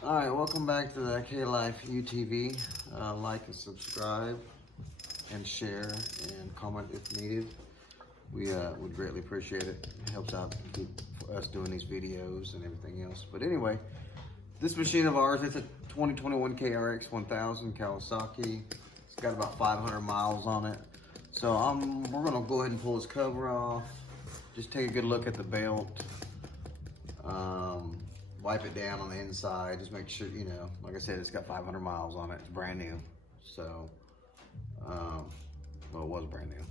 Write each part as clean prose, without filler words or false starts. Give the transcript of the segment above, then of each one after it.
All right, welcome back to the K-Life UTV. Like and subscribe and share and comment if needed. We would greatly appreciate it. It helps out keep us doing these videos and everything else. But anyway, this machine of ours, it's a 2021 KRX 1000 Kawasaki. It's got about 500 miles on it. So we're gonna go ahead and pull this cover off. Just take a good look at the belt. Wipe it down on the inside. Just make sure, you know, like I said, it's got 500 miles on it. It's brand new. So, well, it was brand new.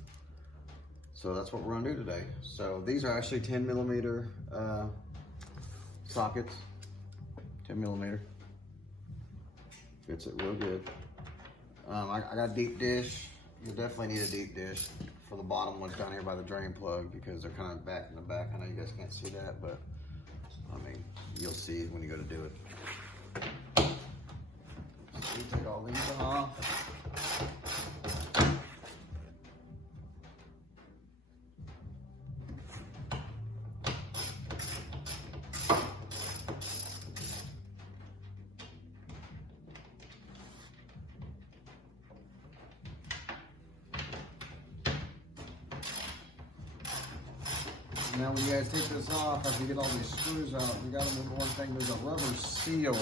So that's what we're gonna do today. So these are actually 10 millimeter sockets. 10 millimeter. Fits it real good. I got a deep dish. You definitely need a deep dish for the bottom ones down here by the drain plug because they're kind of back in the back. I know you guys can't see that, but I mean, you'll see when you go to do it. So we take all these off. Now when you guys take this off, after you get all these screws out, you gotta remember one thing, there's a rubber seal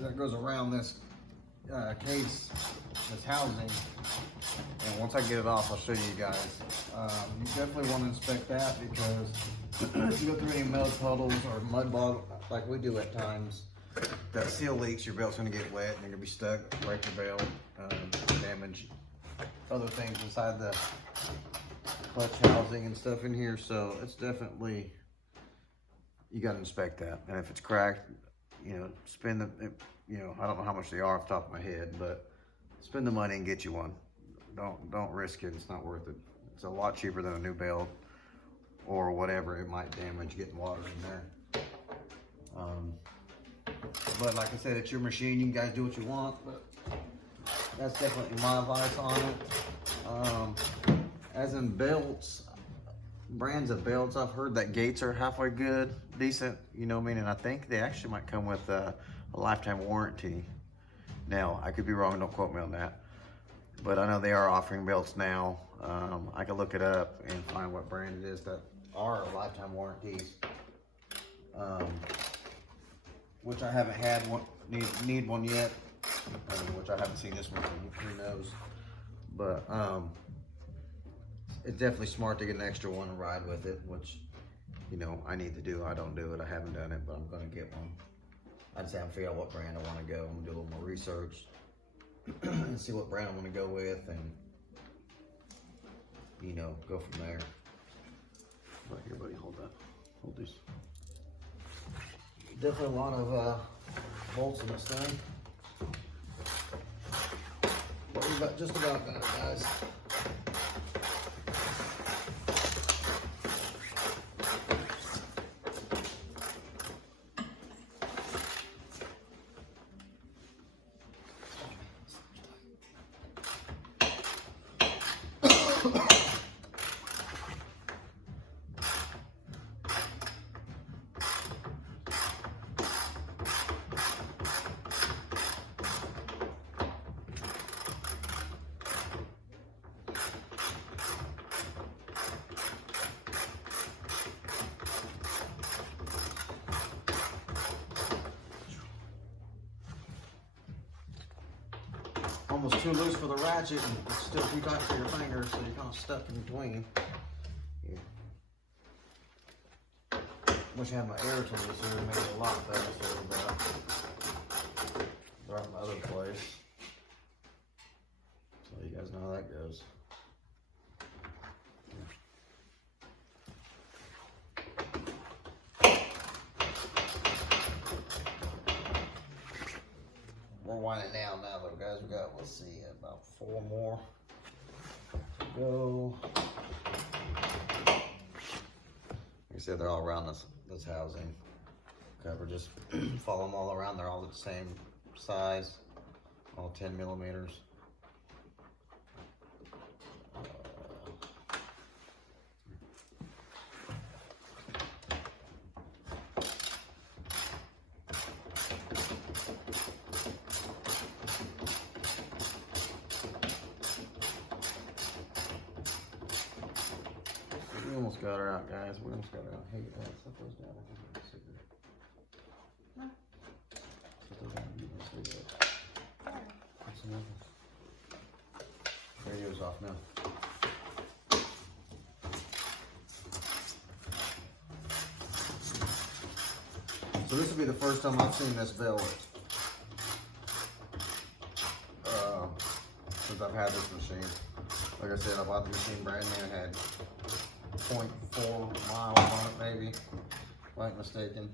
that goes around this case, this housing. And once I get it off, I'll show you guys. You definitely wanna inspect that because if you go through any mud puddles or mud bog, like we do at times, that seal leaks, your belt's gonna get wet and you're gonna be stuck, break your belt, damage other things inside the clutch housing and stuff in here. So it's definitely, you got to inspect that. And if it's cracked, you know, I don't know how much they are off the top of my head, but spend the money and get you one. Don't risk it. It's not worth it. It's a lot cheaper than a new belt or whatever it might damage getting water in there. But like I said, it's your machine. You guys do what you want, but that's definitely my advice on it. As in belts, brands of belts, I've heard that Gates are halfway good, decent, you know what I mean? And I think they actually might come with a lifetime warranty. Now, I could be wrong, don't quote me on that. But I know they are offering belts now. I can look it up and find what brand it is that are lifetime warranties. Which I haven't had one, need one yet. Which I haven't seen this one, who knows. But, it's definitely smart to get an extra one and ride with it, which, you know, I need to do. I don't do it. I haven't done it, but I'm going to get one. I just haven't figured out what brand I want to go. I'm going to do a little more research and see what brand I want to go with and, you know, go from there. Right here, buddy. Hold that. Hold these. Definitely a lot of bolts in this thing. But we've got just about got it, guys. Almost too loose for the ratchet and it's still too tight for your fingers, so you're kind of stuck in between. Yeah. Wish I had my air tools here to make it a lot faster, but they're at my other place. So you guys know how that goes. We're winding down now though, guys. We got, let's see, about 4 more to go. Like I said, they're all around this housing cover. Just follow them all around. They're all the same size, all 10 millimeters. almost got her out, guys. We almost got her out. Hey, stuff goes down. Huh? Radio's off now. So this will be the first time I've seen this belt since I've had this machine. Like I said, I bought the machine brand new. It had 0.4 miles on it, maybe, if I'm not mistaken.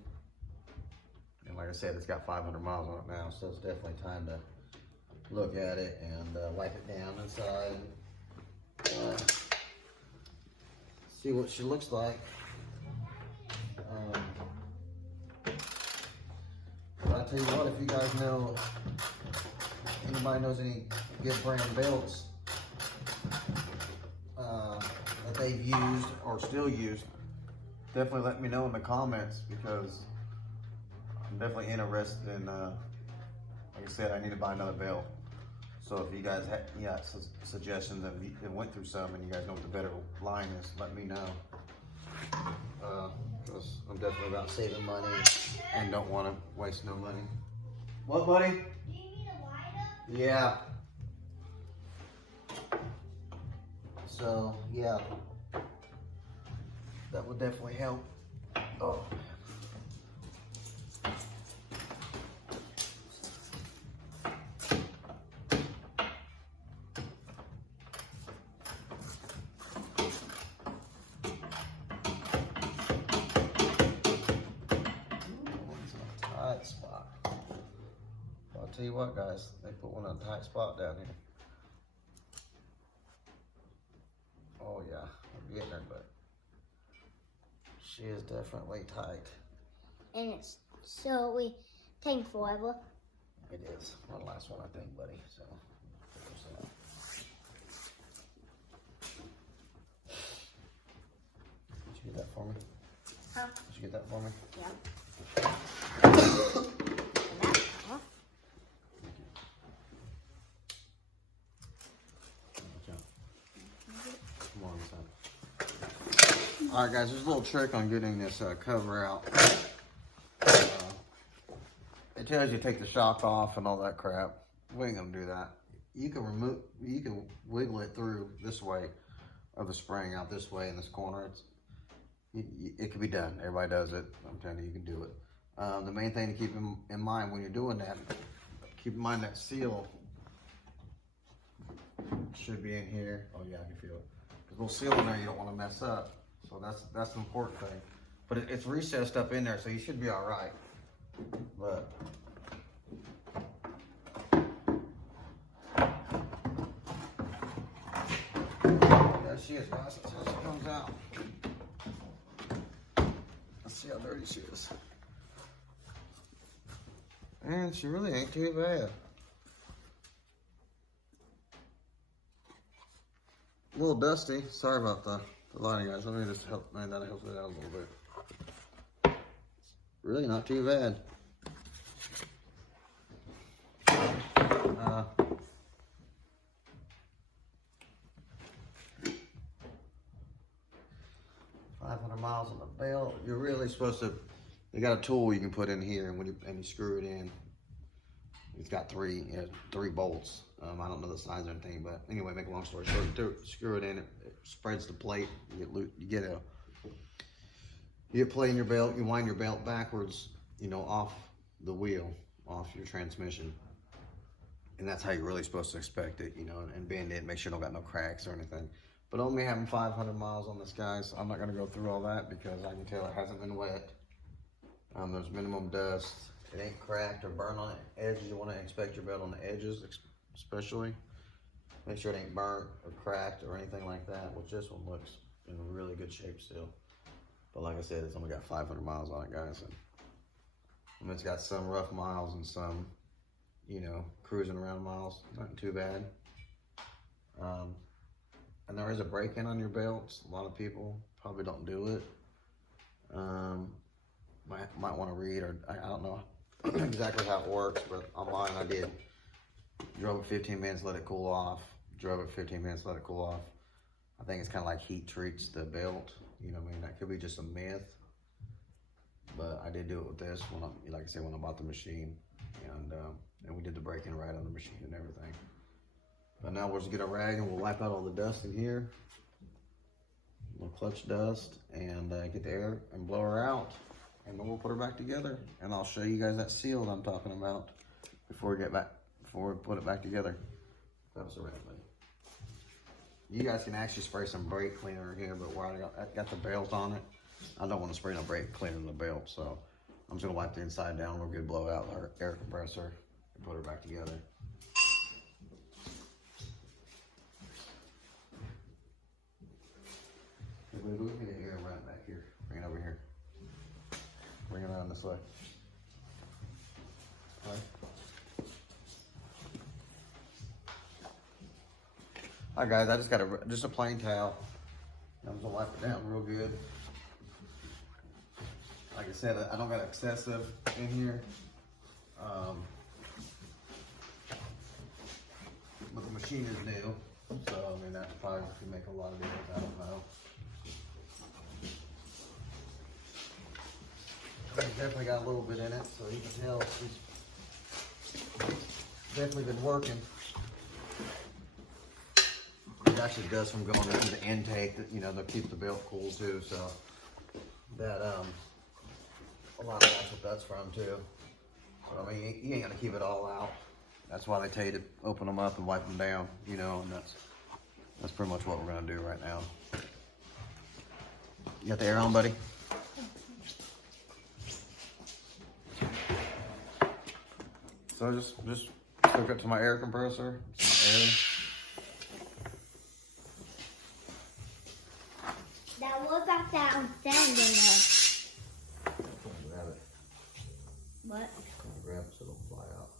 And like I said, it's got 500 miles on it now, so it's definitely time to look at it and wipe it down inside. See what she looks like. But I tell you what, if you guys know, anybody knows any good brand belts that they've used or still use, definitely let me know in the comments, because I'm definitely interested in, like I said, I need to buy another belt. So if you guys have suggestions that went through some and you guys know what the better line is, let me know. Because I'm definitely about saving money and don't want to waste no money. What, buddy? Do you need a lighter? Yeah. So, yeah. That would definitely help. Oh. Spot. I'll tell you what, guys, they put one in a tight spot down here. Oh yeah, I'm getting her, but she is definitely tight. And it's so we take forever. It is. One last one, I think, buddy. So, did you get that for me? Huh? Did you get that for me? Yeah. All right, guys, there's a little trick on getting this cover out. It tells you to take the shock off and all that crap. We ain't gonna do that. You can wiggle it through this way of the spring out this way in this corner. It can be done. Everybody does it. I'm telling you, you can do it. The main thing to keep in mind when you're doing that, keep in mind that seal should be in here. Oh yeah, I can feel it. There's a little seal in there you don't want to mess up. So that's the important thing. But it's recessed up in there, so you should be all right. But there she is, guys. That's how she comes out. Let's see how dirty she is. And she really ain't too bad. A little dusty. Sorry about the lighting, guys. Let me just help. Man, that helps it out a little bit. Really not too bad. 500 miles on the belt. You're really supposed to. They got a tool you can put in here, and when you screw it in, it's got three bolts. I don't know the size or anything, but anyway, make a long story short, screw it in. It spreads the plate. You get play in your belt. You wind your belt backwards, off the wheel, off your transmission, and that's how you're really supposed to expect it, and bend it. Make sure you don't got no cracks or anything. But only having 500 miles on this, guys, I'm not gonna go through all that because I can tell it hasn't been wet. There's minimum dust. It ain't cracked or burnt on the edges. You want to inspect your belt on the edges, especially. Make sure it ain't burnt or cracked or anything like that, which this one looks in really good shape still. But like I said, it's only got 500 miles on it, guys. And it's got some rough miles and some, cruising around miles. Nothing too bad. And there is a break-in on your belts. A lot of people probably don't do it. Might want to read, or I don't know exactly how it works, but on mine I did. Drove it 15 minutes, let it cool off. Drove it 15 minutes, let it cool off. I think it's kind of like heat treats the belt, You know what I mean? That could be just a myth. But I did do it with this when like I said, when I bought the machine, and we did the braking right on the machine and everything. But now we'll just get a rag and we'll wipe out all the dust in here, little clutch dust, and get the air and blow her out, and then we'll put her back together. And I'll show you guys that seal that I'm talking about before we put it back together. That was around, buddy. You guys can actually spray some brake cleaner in here, but where I got the belt on it, I don't want to spray no brake cleaner in the belt, so I'm just gonna wipe the inside down real good, blow out our air compressor, and put her back together. Look at the air right back here. Bring it over here. Bring it around this way. All right. All right, guys, I just got just a plain towel. I'm just gonna wipe it down real good. Like I said, I don't got excessive in here. But the machine is new, so I mean that probably could make a lot of difference. I don't know. It's definitely got a little bit in it, so you can tell she's definitely been working. It actually does from going into the intake, that, you know, they'll keep the belt cool too, so that a lot of that's what that's from too. So I mean, you ain't gonna keep it all out. That's why they tell you to open them up and wipe them down, you know, and that's pretty much what we're gonna do right now. You got the air on, buddy? So just hook up to my air compressor, some air. That was got that on sand in there. Grab it. What? Grab it so it'll fly out.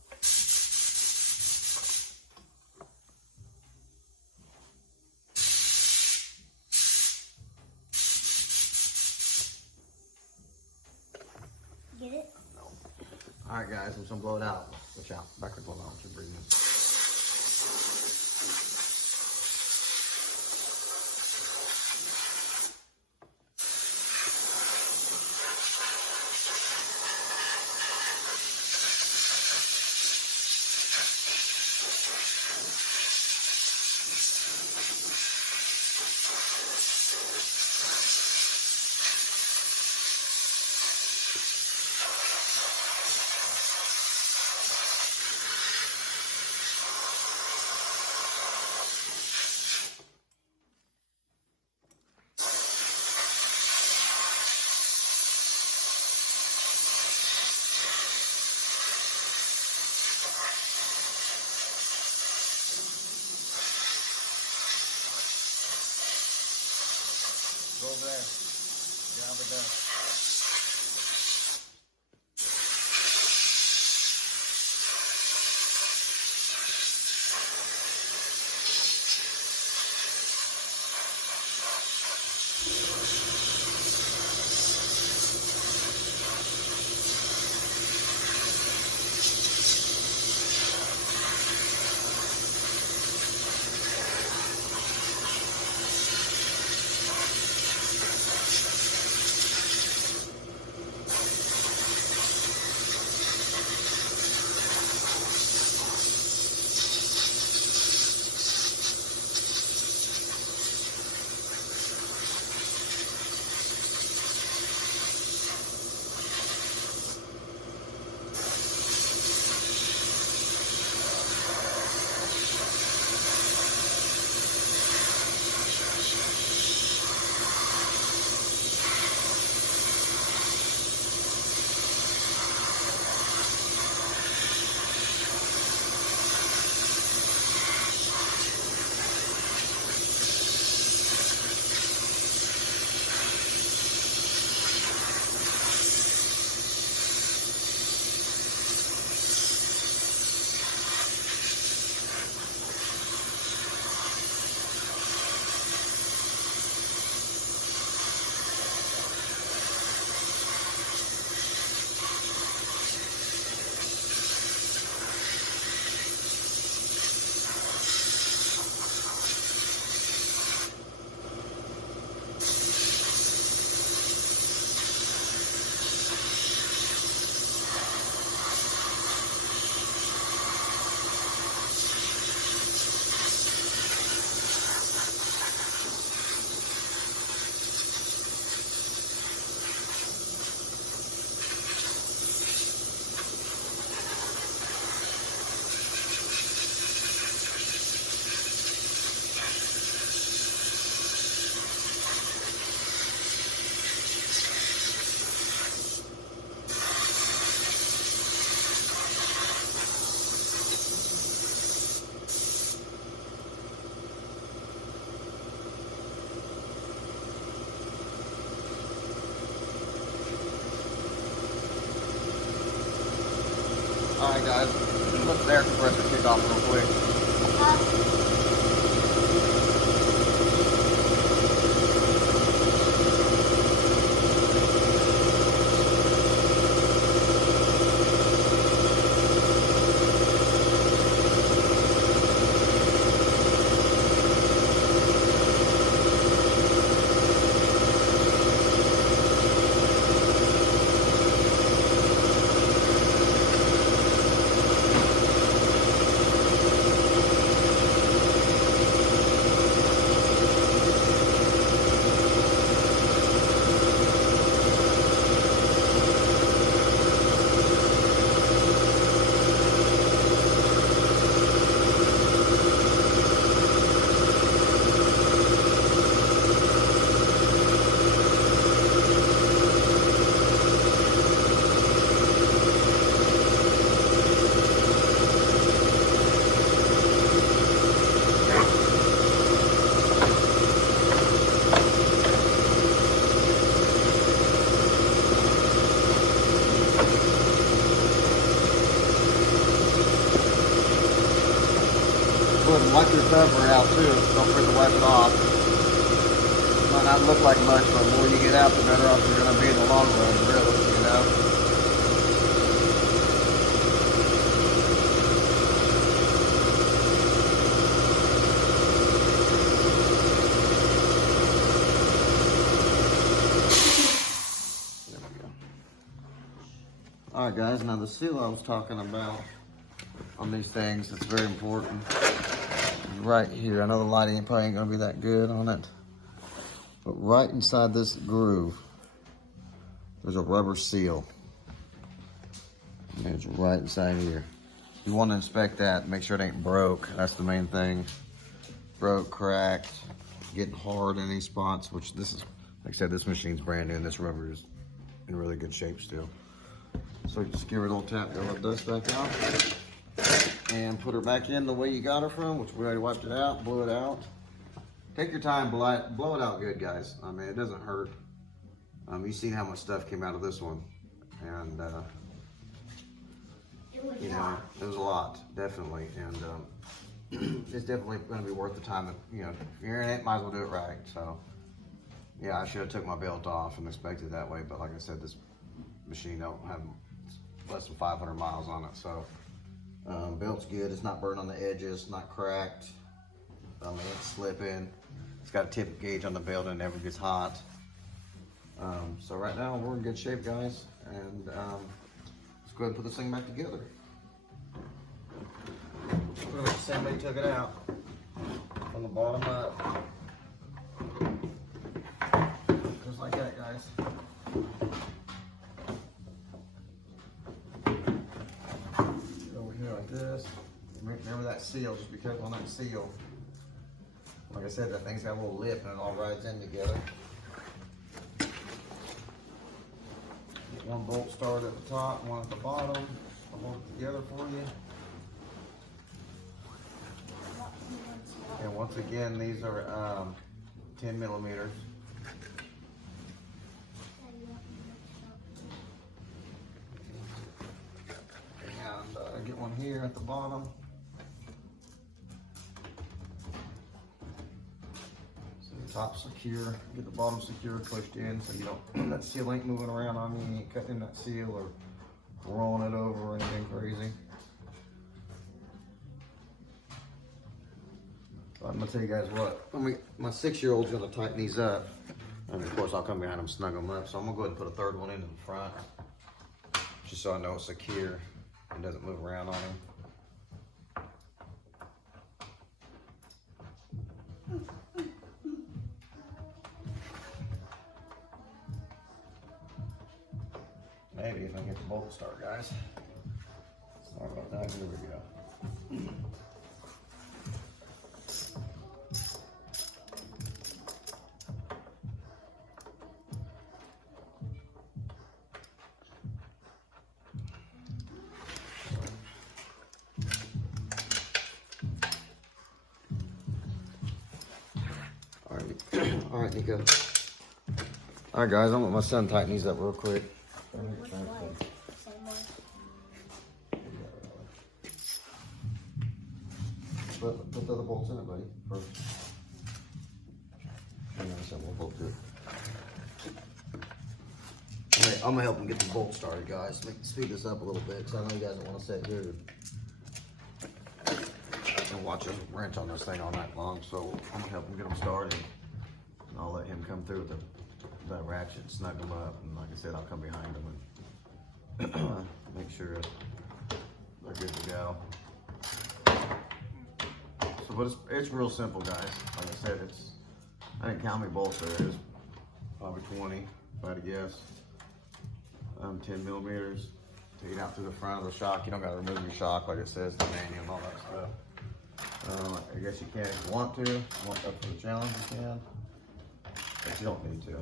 Get it? No. All right, guys, I'm just gonna blow it out. Watch out, backwards blow out. You're breathing. Go over there. Get out the dust. Alright guys, let the air compressor kick off real quick. Wipe your cover out too. Don't forget to wipe it off. Might not look like much, but the more you get out, the better off you're going to be in the long run, really, you know. There we go. All right, guys. Now the seal I was talking about on these things, it's very important. Right here, I know the lighting probably ain't gonna be that good on it, but right inside this groove, there's a rubber seal. And it's right inside here. You want to inspect that, make sure it ain't broke. That's the main thing. Broke, cracked, getting hard in these spots, which this is, like I said, this machine's brand new and this rubber is in really good shape still. So just give her a little tap, get all the dust back out. And put her back in the way you got her from, which we already wiped it out, blew it out. Take your time, blow it out good, guys. I mean, it doesn't hurt. You've seen how much stuff came out of this one. And, you know, it was a lot, definitely. And it's definitely gonna be worth the time. You know, if you're in it, might as well do it right. So, yeah, I should have took my belt off and inspected it that way. But like I said, this machine don't have less than 500 miles on it, so. Belt's good, it's not burning on the edges, not cracked. I mean, it's slipping. It's got a tip gauge on the belt and it never gets hot. So right now we're in good shape, guys. And let's go ahead and put this thing back together. Pretty much the same way you took it out. From the bottom up. Just like that, guys. Like this. Remember that seal, just be careful on that seal. Like I said, that thing's got a little lip and it all rides in together. Get one bolt started at the top, one at the bottom. I'll hold it together for you. And once again, these are 10 millimeters. Get one here at the bottom. So the top's secure, get the bottom secure, pushed in so you don't, that seal ain't moving around on you, you ain't cutting that seal or rolling it over or anything crazy. So I'm gonna tell you guys what, my 6-year-old's gonna tighten these up. And of course I'll come behind them, snug them up. So I'm gonna go ahead and put a third one into the front, just so I know it's secure. It doesn't move around on him. Maybe if I can get the bolt start, guys. Sorry about that. Here we go. All right, Nico. All right, guys, I'm gonna let my son tighten these up real quick. Which one? Same one. put the other bolts in it, buddy, first. Hang on a second, we'll bolt it. Okay, I'm gonna help him get the bolt started, guys. Speed this up a little bit, because I know you guys don't want to sit here and watch him wrench on this thing all night long, so I'm gonna help him get him started. And I'll let him come through with the ratchet, snug him up, and like I said, I'll come behind him and make sure they're good to go. So, but it's real simple, guys. Like I said, I didn't count how many bolts there is. Probably 20, if I had to guess. 10 millimeters to get out through the front of the shock. You don't gotta remove your shock like it says in the manual and all that stuff. I guess you can if you want to. If you want up for the challenge, you can. But you don't need to.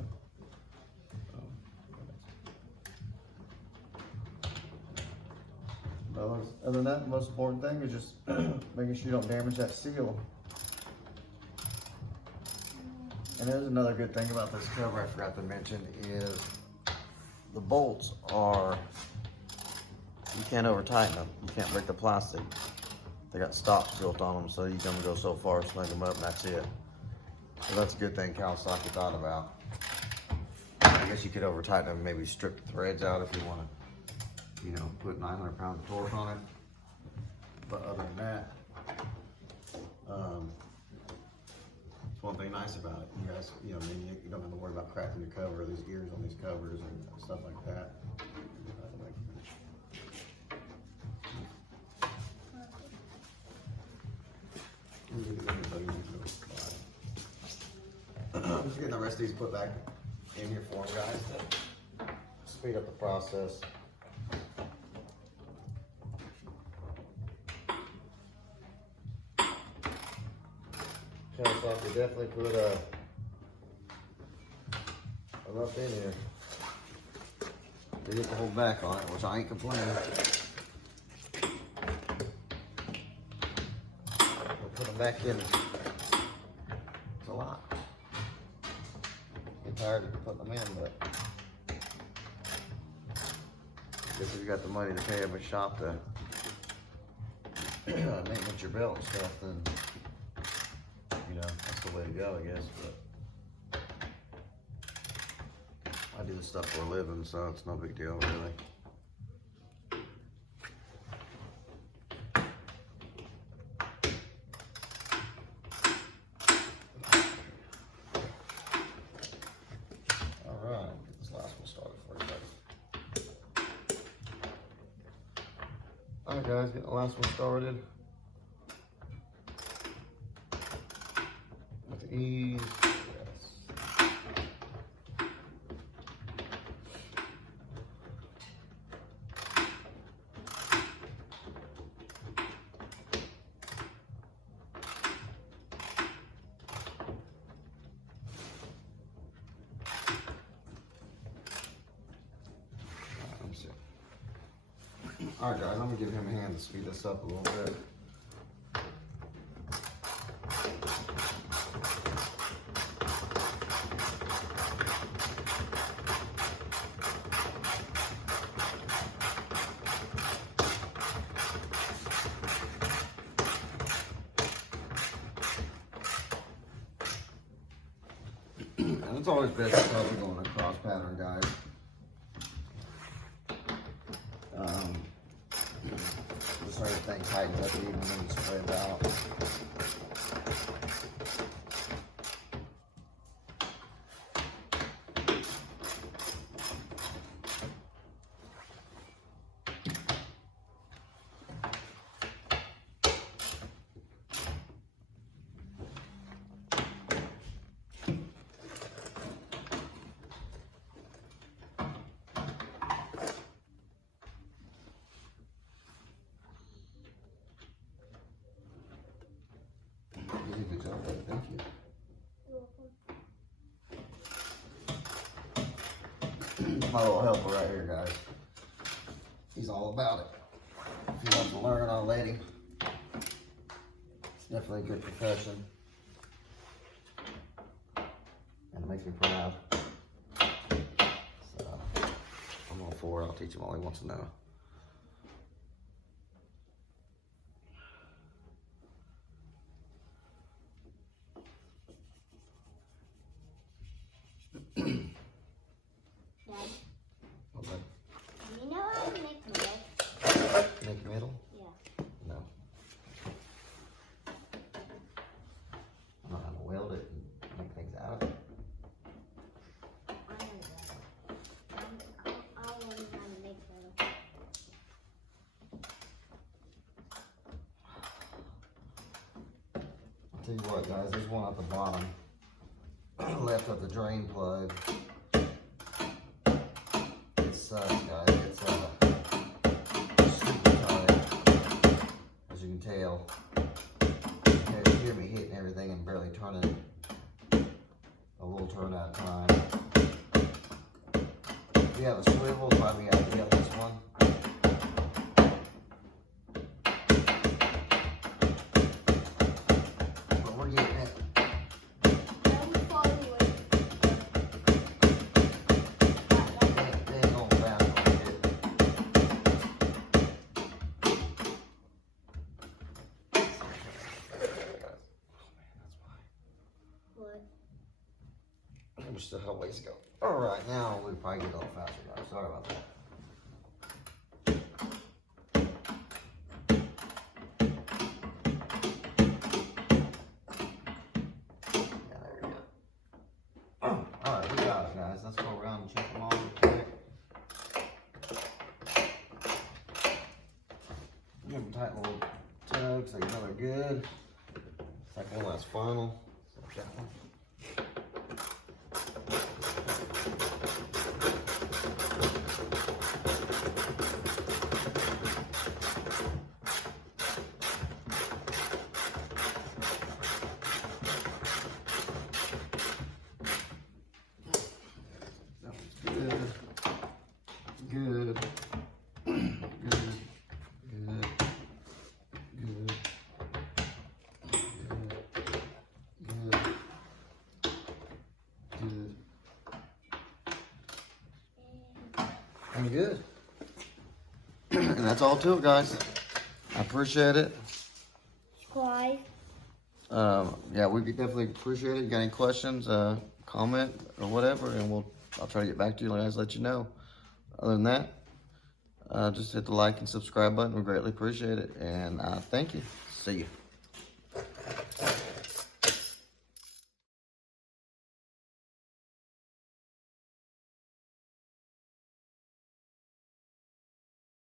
Other than that, the most important thing is just making sure you don't damage that seal. And there's another good thing about this cover I forgot to mention is the bolts are, you can't over tighten them. You can't break the plastic. They got stops built on them, so you can only go so far, snug them up, and that's it. So that's a good thing Kawasaki thought about. I guess you could over tighten them, maybe strip the threads out if you want to, you know, put 900 pounds of torque on it. But other than that, it's one thing nice about it. You guys, you know, you don't have to worry about cracking your cover, these gears on these covers and stuff like that. I'm just getting the rest of these put back in here for them, guys, to speed up the process. Kawasaki definitely put enough in here to get the whole back on it, which I ain't complaining. We'll put them back in. It's a lot. Get tired of putting them in, but I guess if you got the money to pay every shop to maintenance your belt and stuff, then you know, that's the way to go, I guess, but I do this stuff for a living, so it's no big deal, really. All right, get this last one started for you, buddy. All right, guys, get the last one started. Ease. Yes. All right, guys, I'm gonna give him a hand to speed this up a little bit. And it's always best to probably go in a cross pattern, guys. Just so everything tightens up even when you spread it out. You did a good job, buddy. Thank you. You're welcome. My little helper right here, guys. He's all about it. If he wants to learn already, it's definitely a good profession. And it makes me proud. So, I'm all for it. I'll teach him all he wants to know. tell you what, guys, there's one at the bottom left of the drain plug. It sucks, guys. It's super tight, as you can tell. You can hear me hitting everything and barely turning a little turn at a time. If you have a swivel, probably ideal this one. But we're getting it. They ain't going fast when we get it. What? We still have a ways to go. All right, now we probably get a little faster, guys. Sorry about that. Yeah, there we go. All right, we got it, guys. Let's go around and check them all real quick. Give them tight little tugs so you know they're good. Like one last final. That one. Good. Good. Good. Good. Good. Good. And good. And that's all to it, guys. I appreciate it. Subscribe. Yeah, we could definitely appreciate it. You got any questions, comment or whatever, and I'll try to get back to you, guys, let you know. Other than that, just hit the like and subscribe button. We greatly appreciate it. And thank you. See you.